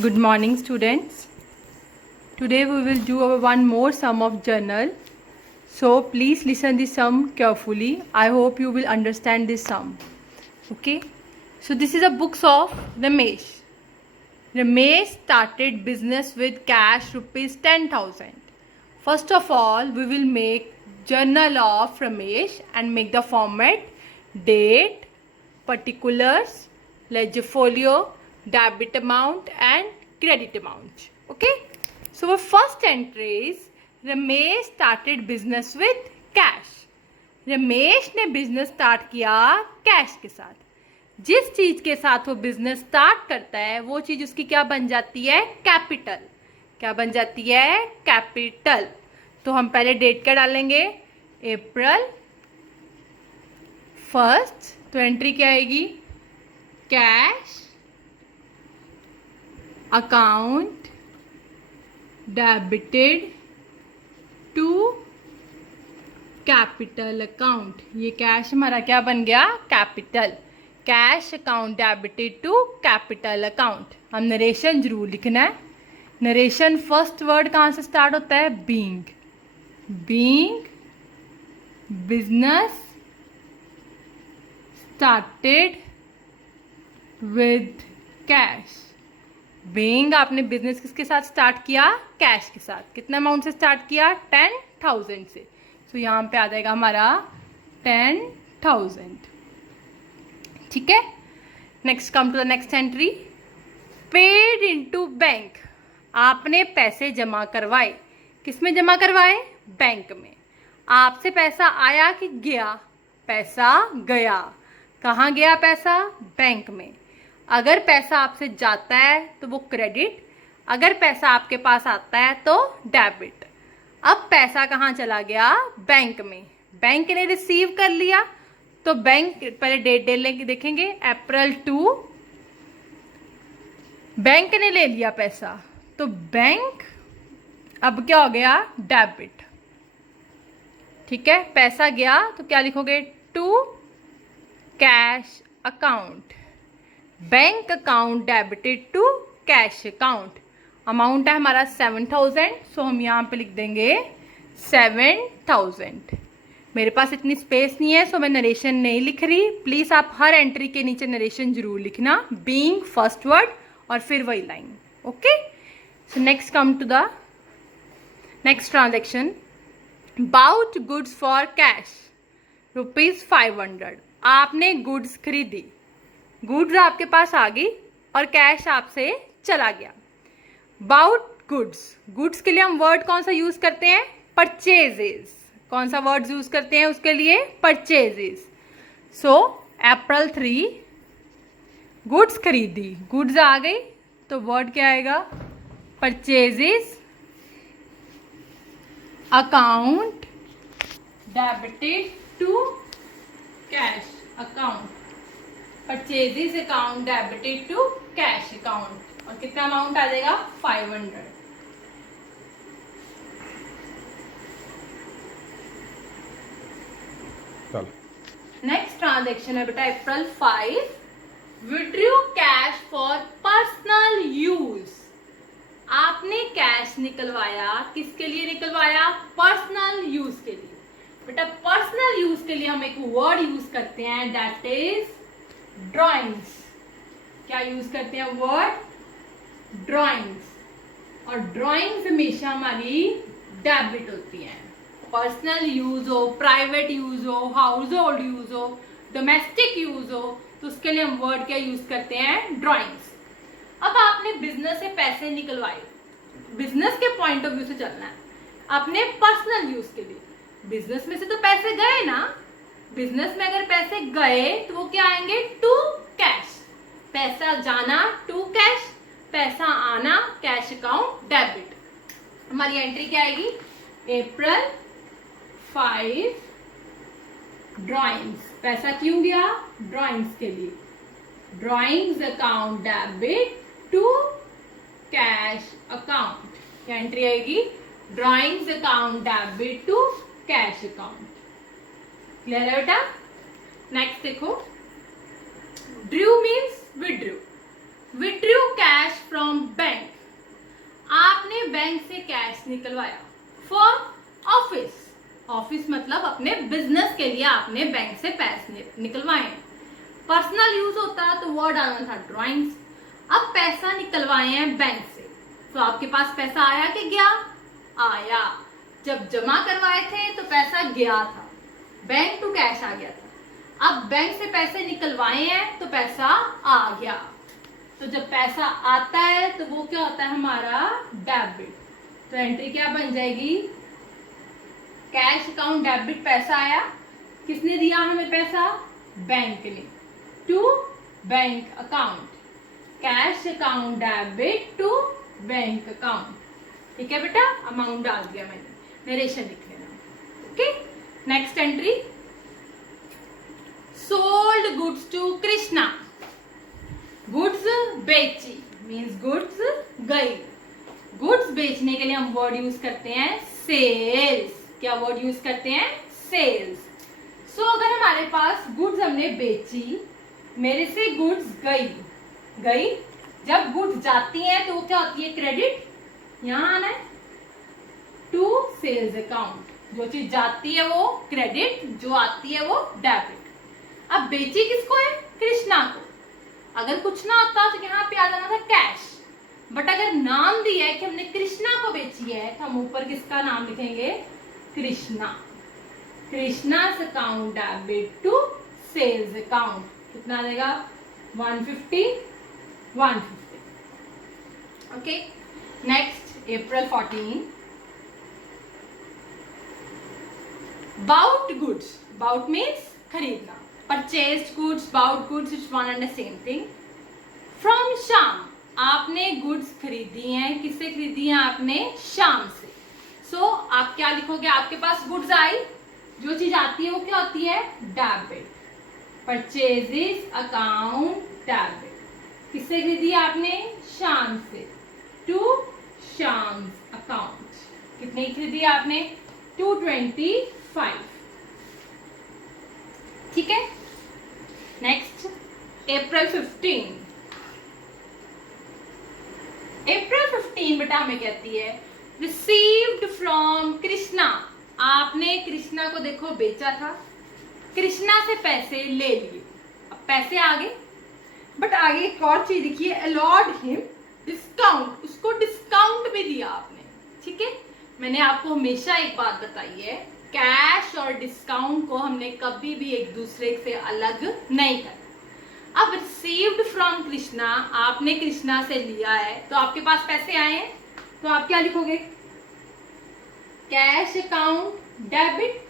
Good morning, students. Today we will do our one more sum of journal. So please listen the sum carefully. I hope you will understand this sum. Okay. So this is a books of Ramesh. Ramesh started business with cash rupees 10,000. First of all, we will make journal of Ramesh and make the format date, particulars, ledger folio, debit amount and credit amount. Okay. So our first entry is Ramesh started business with cash. Ramesh ने business start किया cash के साथ. जिस चीज के साथ वो business start करता है वो चीज उसकी क्या बन जाती है? कैपिटल. क्या बन जाती है? कैपिटल. तो हम पहले डेट क्या डालेंगे? अप्रैल 1st. तो एंट्री क्या आएगी? Cash account debited to capital account. ये कैश हमारा क्या बन गया? Capital. Cash account debited to capital account. हम नरेशन जरूर लिखना है. नरेशन फर्स्ट वर्ड कहाँ से स्टार्ट होता है? Being. Being business started with cash. Being आपने बिजनेस किसके साथ स्टार्ट किया? कैश के साथ. कितना अमाउंट से स्टार्ट किया? 10,000 से. तो यहाँ पे आ जाएगा हमारा 10,000. ठीक है. Next come to the next entry. Paid into bank. आपने पैसे जमा करवाए. किसमें जमा करवाए? बैंक में. आपसे पैसा आया कि गया? पैसा गया. कहाँ गया पैसा? बैंक में. अगर पैसा आपसे जाता है तो वो क्रेडिट. अगर पैसा आपके पास आता है तो डेबिट. अब पैसा कहाँ चला गया? बैंक में. बैंक ने रिसीव कर लिया तो बैंक पहले डेट देखेंगे. अप्रैल 2 बैंक ने ले लिया पैसा तो बैंक अब क्या हो गया? डेबिट. ठीक है. पैसा गया तो क्या लिखोगे? To cash account. Bank account debited to cash account. Amount है हमारा 7,000. सो हम यहाँ पे लिख देंगे 7,000. मेरे पास इतनी स्पेस नहीं है सो मैं नरेशन नहीं लिख रही. प्लीज आप हर एंट्री के नीचे नरेशन जरूर लिखना. बीइंग फर्स्ट वर्ड और फिर वही line. Okay. So next come to the next transaction. Bought goods for cash rupees 500. आपने गुड्स खरीदी. गुड्स आपके पास आ गई और कैश आपसे चला गया. Bought goods. गुड्स के लिए हम वर्ड कौन सा यूज करते हैं? परचेजेस. कौन सा वर्ड यूज करते हैं उसके लिए? परचेजेस. सो अप्रैल 3 गुड्स खरीदी. गुड्स आ गई तो वर्ड क्या आएगा? Purchases account debited to cash account. Purchases account debited to cash account. और कितना अमाउंट आ जाएगा? 500. नेक्स्ट ट्रांजेक्शन है बेटा अप्रैल 5. Withdrew cash for personal use. आपने कैश निकलवाया. किसके लिए निकलवाया? पर्सनल यूज के लिए. बेटा पर्सनल यूज के लिए हम एक वर्ड यूज करते हैं दैट इज ड्रॉइंग्स. क्या यूज करते हैं वर्ड? ड्रॉइंग्स. और ड्रॉइंग्स हमेशा हमारी डेबिट होती हैं. पर्सनल यूज हो, प्राइवेट यूज हो, हाउस होल्ड यूज हो, डोमेस्टिक यूज हो, तो उसके लिए हम वर्ड क्या यूज करते हैं? ड्रॉइंग्स. अब आपने बिजनेस से पैसे निकलवाए. बिजनेस के पॉइंट ऑफ व्यू से चलना है. अपने पर्सनल यूज के लिए. बिजनेस में से तो पैसे गए ना. बिजनेस में अगर पैसे गए तो वो क्या आएंगे? To cash. पैसा जाना टू कैश. पैसा आना कैश अकाउंट डेबिट. हमारी एंट्री क्या आएगी? April 5 drawings. पैसा क्यों गया? ड्रॉइंग्स के लिए. Drawings account debit to cash account. क्या एंट्री आएगी? Drawings account debit to cash account. Clear है बेटा? नेक्स्ट देखो. Drew means withdrew. Withdrew cash from bank, आपने बैंक से कैश निकलवाया। फॉर ऑफिस, ऑफिस मतलब अपने बिजनेस के लिए आपने बैंक से पैसे निकलवाए। पर्सनल यूज होता तो वो डालना था ड्राइंग्स। अब पैसा निकलवाए हैं बैंक से, तो आपके पास पैसा आया कि गया? आया। जब जमा करवाए थे तो पैसा गया था, बैंक टू कैश आ गया था। अब बैंक से पैसे निकलवाए हैं तो पैसा आ गया। तो जब पैसा आता है तो वो क्या होता है? हमारा डेबिट। तो एंट्री क्या बन जाएगी? कैश अकाउंट डेबिट, पैसा आया। किसने दिया हमें पैसा? बैंक ने। To bank account, cash account debit to bank account. ठीक है बेटा, अमाउंट डाल दिया मैंने, नरेशन लिख लेना। Okay, next entry, sold goods to Krishna. Goods बेची मीन्स गुड्स गई। गुड्स बेचने के लिए हम वर्ड यूज करते हैं सेल्स। क्या वर्ड यूज करते हैं? सेल्स। सो अगर हमारे पास गुड्स हमने बेची, मेरे से गुड्स गई, जब गुड्स जाती हैं तो वो क्या होती है? क्रेडिट। यहां आना है टू सेल्स अकाउंट। जो चीज जाती है वो क्रेडिट, जो आती है वो डेबिट। अब बेची किसको है? कृष्णा को। अगर कुछ ना होता तो यहाँ पे आ जाना था कैश, बट अगर नाम दिया है कि हमने कृष्णा को बेची है तो हम ऊपर किसका नाम लिखेंगे? Krishna. Krishna's account debit to sales account. कितना देगा? 150। Okay, next April 14, bought goods. Bought means खरीदना। Purchased goods, bought goods, it's one and the same thing. From Shyam, आपने गुड्स खरीदी हैं। किससे खरीदी हैं आपने? शाम से। सो आप क्या लिखोगे? आपके पास गुड्स आई, जो चीज आती है वो क्या होती है? डेबिट। Purchases account debit. किससे खरीदी आपने? शाम से। To Shyam's account. कितने खरीदी आपने? 225। ठीक है, नेक्स्ट अप्रैल 15। अप्रैल 15 बेटा हमें कहती है रिसीव्ड फ्रॉम कृष्णा। आपने कृष्णा को देखो बेचा था, कृष्णा से पैसे ले लिए। अब पैसे आ गए, बट आगे एक और चीज लिखिए, अलॉड हिम डिस्काउंट। उसको डिस्काउंट भी दिया आपने। ठीक है, मैंने आपको हमेशा एक बात बताई है, कैश और डिस्काउंट को हमने कभी भी एक दूसरे से अलग नहीं करना। अब रिसीव्ड फ्रॉम कृष्णा, आपने कृष्णा से लिया है तो आपके पास पैसे आए हैं, तो आप क्या लिखोगे? Cash account debit.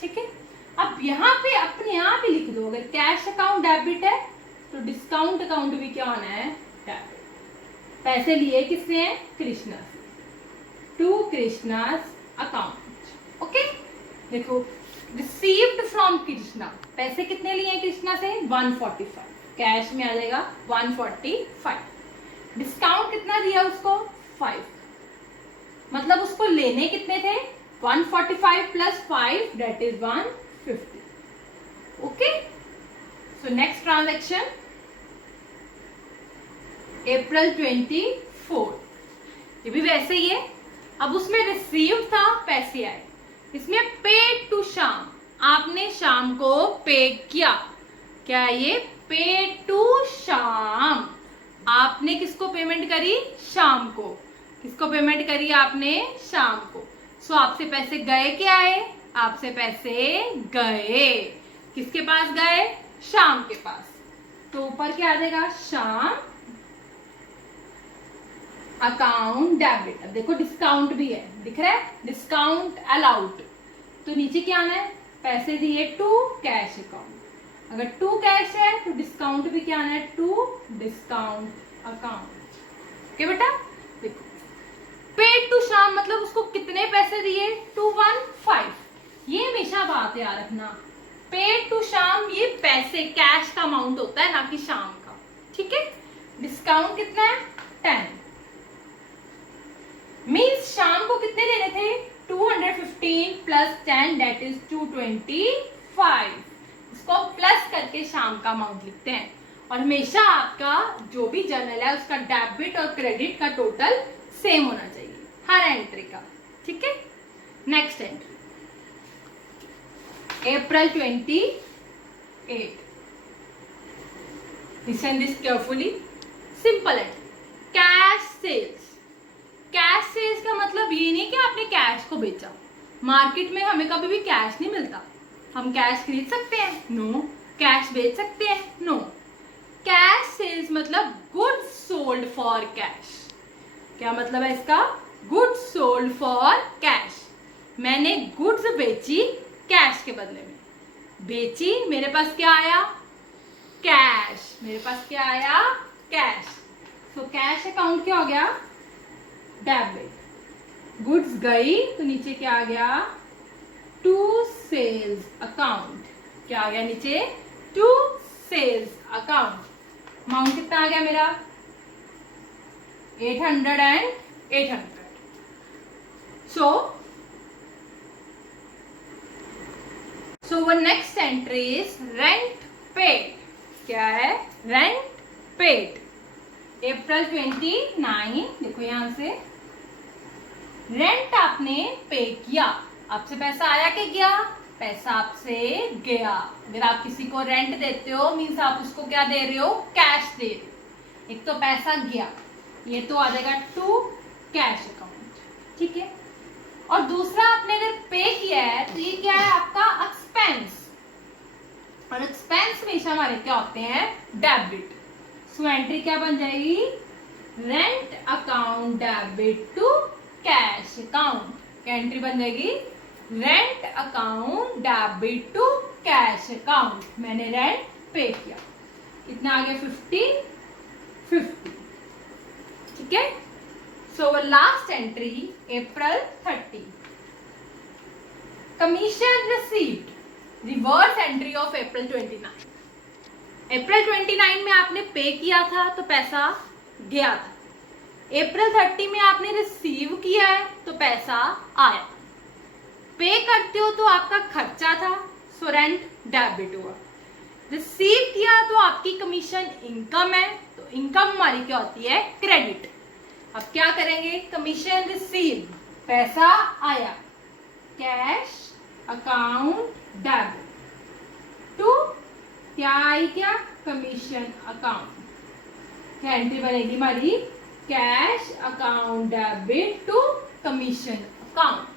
ठीक है, अब यहाँ पे अपने आप ही लिख दो, अगर कैश अकाउंट डेबिट है तो डिस्काउंट अकाउंट भी क्या होना है? डेबिट। पैसे लिए किससे हैं? कृष्णा से। To Krishna's account. ओके, देखो रिसीव्ड फ्रॉम कृष्णा, पैसे कितने लिए हैं कृष्णा से? 145। कैश में आ जाएगा 145। डिस्काउंट कितना दिया उसको? 5। मतलब उसको लेने कितने थे? 145 plus 5 that is 150। Okay, so next transaction April 24। ये भी वैसे ही है। अब उसमें रिसीव्ड था, पैसे आए। इसमें पेड टू शाम, आपने शाम को पे किया। क्या ये? पेड टू शाम। आपने किसको पेमेंट करी? शाम को। किसको पेमेंट करी आपने? शाम को। सो आपसे पैसे गए क्या आए? आपसे पैसे गए। किसके पास गए? शाम के पास। तो ऊपर क्या आ जाएगा? शाम अकाउंट डेबिट। अब देखो डिस्काउंट भी है, दिख रहा है? Discount allowed. तो नीचे क्या आना है? पैसे दिए टू कैश अकाउंट। अगर टू कैश है तो डिस्काउंट भी क्या आना है? To discount account. ओके बेटा, देखो पेड टू शाम मतलब उसको कितने पैसे दिए? 215। ये हमेशा बात याद रखना, पेड टू शाम ये पैसे कैश का अमाउंट होता है, ना कि शाम का। ठीक है, डिस्काउंट कितना है? 10। मीन्स शाम को कितने देने थे? 215 प्लस 10 दैट इज 225। इसको प्लस करके शाम का अमाउंट लिखते हैं। और हमेशा आपका जो भी जर्नल है उसका डेबिट और क्रेडिट का टोटल सेम होना चाहिए हर एंट्री का, ठीक है। Next entry April 28. Listen this carefully. Simple है। Cash sales. कैश सेल्स का मतलब ये नहीं कि आपने कैश को बेचा। मार्केट में हमें कभी भी कैश नहीं मिलता। हम कैश खरीद सकते हैं? नो। कैश बेच सकते हैं? नो। कैश सेल्स मतलब गुड्स सोल्ड फॉर कैश। क्या मतलब है इसका? Goods sold for cash. मैंने गुड्स बेची कैश के बदले में। बेची, मेरे पास क्या आया? कैश। मेरे पास क्या आया? कैश। तो कैश अकाउंट क्या हो गया? डेबिट। गुड्स गई तो नीचे क्या आ गया? To sales account. क्या आ गया नीचे? To sales account. अमाउंट कितना आ गया मेरा? 800 and 800. So our next entry is rent paid. क्या है? Rent paid. April 29. देखो यहां से रेंट आपने पे किया। आपसे पैसा आया कि गया? पैसा आपसे गया। अगर आप किसी को रेंट देते हो मीन्स आप उसको क्या दे रहे हो? कैश दे रहे हो। एक तो पैसा गया, ये तो आ जाएगा टू कैश अकाउंट, ठीक है। और दूसरा आपने अगर पे किया है तो ये क्या है? आपका एक्सपेंस। और एक्सपेंस हमेशा हमारे क्या होते हैं? डेबिट। सो एंट्री क्या बन जाएगी? Rent account debit to cash account. क्या एंट्री बन जाएगी? Rent account debit to cash account. मैंने रेंट पे किया। कितना आ गया? 50। ठीक है। So last entry April 30. Commission received. Reverse entry of April 29. April 29 में आपने पे किया था तो पैसा गया था। April 30 में आपने रिसीव किया है तो पैसा आया। पे करते हो तो आपका खर्चा था, सो रेंट डेबिट हुआ। रिसीव किया तो आपकी कमीशन इनकम है, तो इनकम हमारी क्या होती है? क्रेडिट। अब क्या करेंगे? कमीशन रिसीव, पैसा आया, कैश अकाउंट डेबिट टू क्या आई? क्या? Commission account. क्या एंट्री बनेगी हमारी? Cash account debit to commission account.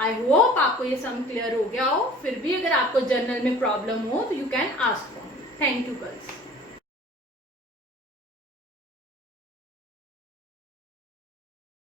I hope आपको ये सम क्लियर हो गया हो। फिर भी अगर आपको जर्नल में प्रॉब्लम हो तो you can ask for me. Thank you girls.